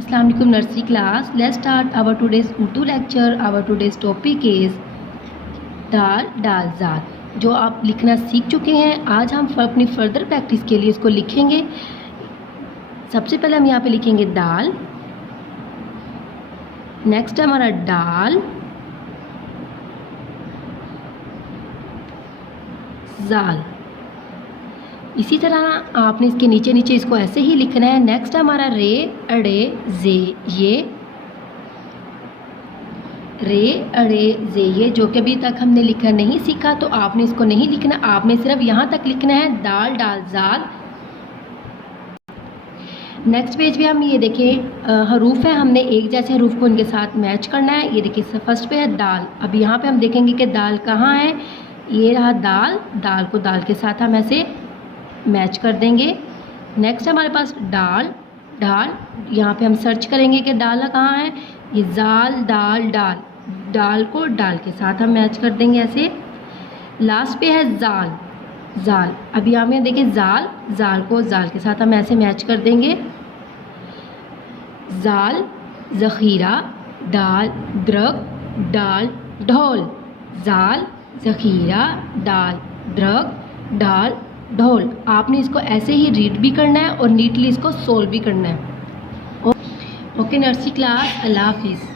अस्सलाम वालेकुम nursery class. Let's start our today's Urdu lecture. Our today's topic is दाल डाल ज़ाल। जो आप लिखना सीख चुके हैं, आज हम अपनी फर्दर प्रैक्टिस के लिए इसको लिखेंगे। सबसे पहले हम यहाँ पे लिखेंगे दाल, नेक्स्ट हमारा डाल, ज़ाल। इसी तरह आपने इसके नीचे नीचे इसको ऐसे ही लिखना है। नेक्स्ट हमारा रे, अड़े, जे, ये, रे, अड़े, जे, ये जो कि अभी तक हमने लिखना नहीं सीखा, तो आपने इसको नहीं लिखना, आपने सिर्फ यहाँ तक लिखना है दाल डाल ज़ाल। नेक्स्ट पेज पे हम ये देखें हरूफ है, हमने एक जैसे हरूफ को इनके साथ मैच करना है। ये देखिए फर्स्ट पे है दाल। अब यहाँ पे हम देखेंगे कि दाल कहाँ है। ये रहा दाल, दाल को दाल के साथ हम ऐसे मैच कर देंगे। नेक्स्ट हमारे पास डाल, डाल, यहाँ पे हम सर्च करेंगे कि डाल कहाँ है। ये ज़ाल, दाल, डाल, डाल को डाल के साथ हम मैच कर देंगे ऐसे। लास्ट पे है ज़ाल, ज़ाल। अब यहाँ में देखिए ज़ाल, ज़ाल को ज़ाल के साथ हम ऐसे मैच कर देंगे। ज़ाल, ज़ख़ीरा, दाल, द्रग, डाल, ढोल। ज़ाल, ज़ख़ीरा, दाल, द्रग, डाल, ढोल। आपने इसको ऐसे ही रीड भी करना है और नीटली इसको सोल्व भी करना है। ओके नर्सरी क्लास, अल्लाह हाफिज़।